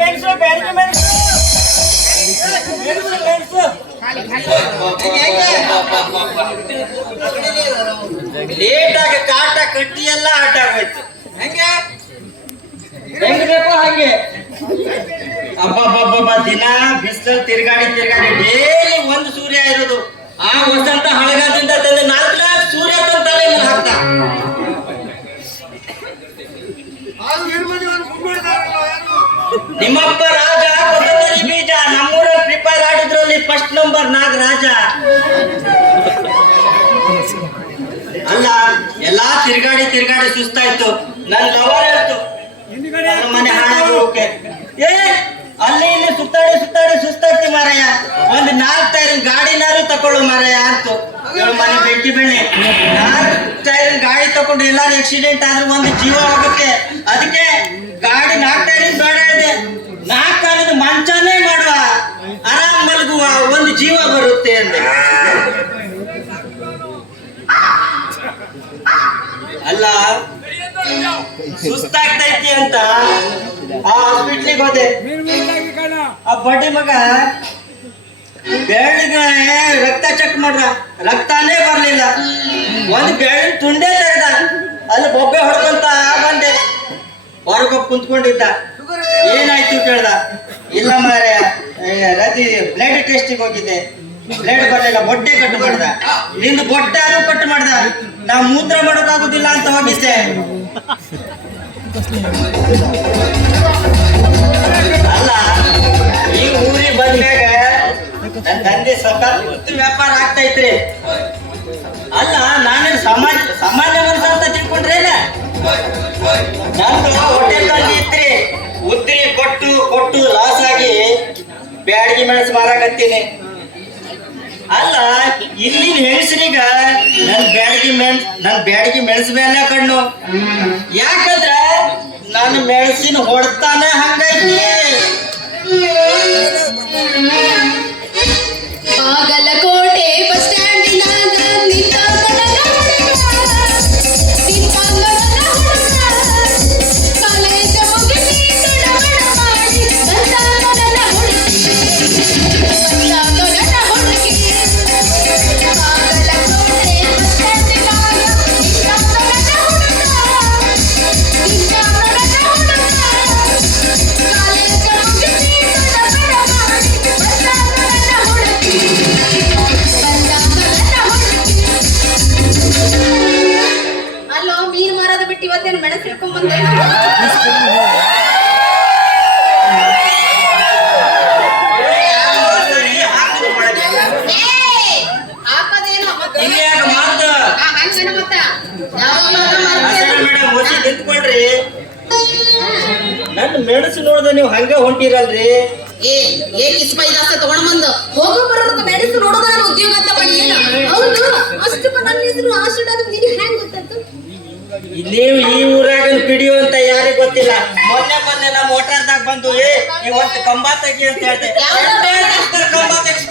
ಮೆಣಸು ಬ್ಯಾಡಗಿ ಮೆಣಸು ಲೇಟಾಗಿ ಕಾಟ ಕಟ್ಟಿ ಎಲ್ಲ ಆಟ ಆಗೋಯ್ತು. ಹೆಂಗೆ ಹೆಂಗ್ ಬೇಕೋ ಹಂಗೆ ಅಬ್ಬಬ್ಬಬ್ಬ ದಿನ ಬಿಸಿಲಲ್ಲಿ ತಿರ್ಗಾಡಿ ಡೈಲಿ ಒಂದು ಸೂರ್ಯ ಇರೋದು. ಆ ವಸಂತ ಹಳಗದಿಂದ ತಂದು 4 ಸೂರ್ಯ ತಂತಾನೆ ಹಾಕ್ತಾ. ನಿಮ್ಮಪ್ಪ ರಾಜ ಕೊತ್ತಂಬರಿ ಬೀಜ ನಮ್ಮೂರಲ್ಲಿ ಪ್ರಿಪೇರ್ ಆಡಿದ್ರಲ್ಲಿ ಫಸ್ಟ್ ನಂಬರ್ ನಾಗರಾಜ. ಅಲ್ಲ ಎಲ್ಲಾ ತಿರ್ಗಾಡಿ ಸುಸ್ತಾಯ್ತು. ನನ್ ಲವರ್ ಹೇಳ್ತು ಮನೆ ಹಾಳಾಗೋಕೆ. ಅಲ್ಲಿ ಇಲ್ಲಿ ಸುತ್ತಾಡಿ ಸುಸ್ತಾಯ್ತಿ ಮಾರಾಯ, ಒಂದು 4 ಟೈರಿನ ಗಾಡಿನಾರು ತಕೊಳ್ಳು ಮಾರಾಯ ಅಂತು. ಮನೆ ಬೆಂಕಿ ಬೆಳ್ಳಿ 4 ಟೈರಿನ ಗಾಡಿ ತಕೊಂಡು ಎಲ್ಲಾರು ಆಕ್ಸಿಡೆಂಟ್ ಆದ್ರೂ ಒಂದು ಜೀವ ಹೋಗುತ್ತೆ. ಅದಕ್ಕೆ ಗಾಡಿ 4 ಟೈರಿನ ಬೇಡ ಇದೆ, 4 ಕಾಲದ ಮಂಚನೇ ಮಾಡುವ, ಆರಾಮ್ ಮಲಗುವ, ಒಂದು ಜೀವ ಬರುತ್ತೆ ಅಂದೆ. ಅಲ್ಲ ಸುಸ್ತಾಗ್ತೈತಿ ಅಂತ ಆ ಹಾಸ್ಪಿಟ್ಲಿಗೆ ಹೋದೆ. ಆ ಬಡ್ಡಿ ಮಗ ಬೆಳ್ಳಿಗೆ ರಕ್ತ ಚೆಕ್ ಮಾಡ್ದ, ರಕ್ತಾನೇ ಬರ್ಲಿಲ್ಲ. ಒಂದು ಬೆಳ್ಳಿನ ತುಂಡೇ ತೆಗ್ದ. ಅಲ್ಲಿ ಬೊಬ್ಬೆ ಹೊಡ್ಕೊಂತ ಬಂದೆ. ಹೊರಗ ಕುಂತ್ಕೊಂಡಿದ್ದ. ಏನಾಯ್ತು ಕೇಳ್ದ. ಇಲ್ಲ ಮಾರೇ ರತಿ ಬ್ಲಡ್ ಟೆಸ್ಟಿಗೆ ಹೋಗಿದ್ದೆ, ಬ್ಲಡ್ ಬರ್ಲಿಲ್ಲ, ಬೊಟ್ಟೆ ಕಟ್ಟು ಮಾಡ್ದ. ನಿಂದು ಬೊಟ್ಟಾರು ಕಟ್ಟು ಮಾಡ್ದ, ನಾ ಮೂತ್ರ ಮಾಡೋಕ್ಕಾಗುದಿಲ್ಲ ಅಂತ ಹೋಗಿದ್ದೆ. ಅಲ್ಲ ಈ ಊರಿಗೆ ಬಂದ್ಮ್ಯಾಗ ನನ್ನ ದಂಧೆ ಸಕಾಲಕ್ಕೆ ವ್ಯಾಪಾರ ಆಗ್ತೈತ್ರಿ. ಅಲ್ಲ ನಾನೇನು ಸಾಮಾನ್ಯ ಮನುಷ್ಯ ಅಂತ ತಿಳ್ಕೊಂಡ್ರೇನ? ನಂದು ಹೋಟೆಲ್ನಲ್ಲಿ ಇತ್ರಿ, ಉದ್ರಿ ಕೊಟ್ಟು ಲಾಸ್ ಆಗಿ ಬ್ಯಾಡಗಿ ಮೆಣಸು ಮಾರಾಕತ್ತೀನಿ. ಅಲ್ಲ ಇಲ್ಲಿನ ಹೆಂಗಸರಿಗ ನನ್ ಬ್ಯಾಡಗಿ ಮೆಣಸು ಮೇಲೆ ಕಣ್ಣು. ಯಾಕಂದ್ರ ನನ್ನ ಮೆಣಸಿನ ಹೊಡ್ತಾನೆ ಹಂಗೈತಿ. ಬಾಗಲಕೋಟೆ ಬಸ್ ಸ್ಟ್ಯಾಂಡಿನಾಗ ನಿಂತ ಕಾಲೇಜ ಮುಗಿಸಿ ತಡಮಾಡ ಮಾಡಿ ಬಂದಾಗ ಹುಡುಕಿ ಬಾಗಲಕೋಟೆ ಬಸ್ ಸ್ಟ್ಯಾಂಡಿನಾಗ ಅಲ್ಲೋ ಮೀನ್ ಮಾರೋದು ಬಿಟ್ಟು ಇವತ್ತೇನು ಮೆಣಸು ಇಟ್ಕೊಂಡ್ ಬಂದೆ? ಹಾಕೋದೇನು ನಿಂತ್ಕೊಳ್ರಿ. ನನ್ನ ಮೆಣಸು ನೋಡ್ದೆ ನೀವು ಹಂಗ ಹೊಂಟಿರಲ್ರಿ. ಕಿಸ್ಪೈದಾಸ್ತ ತಗೊಂಡ್ ಬಂದು ಹೋಗೋ ಬರೋರ್ಗ ಮೆಣಸು ನೋಡೋದ ನಾನು ಉದ್ಯೋಗ ಅಂತ ಮಾಡಿ ಏನ? ಹೌದು, ಅಷ್ಟು ನನ್ನ ಹೆಸರು ಆಶೀರ್ವಾದ ನಿನಗೆ ಹೆಂಗ್ ಗೊತ್ತಾಯ್ತು? ನೀವು ಈ ಊರಾಗ ಪಿಡಿಯೋ ಅಂತ ಯಾರಿಗೂ ಗೊತ್ತಿಲ್ಲ. ಮೊನ್ನೆ ನಮ್ಮ ಮೋಟಾರ್ದಾಗ ಬಂದು ಇವತ್ತು ಕಂಬ ತೆಗಿ ಅಂತ ಹೇಳ್ದೆ. ಕಂಬ ತೆಗಿ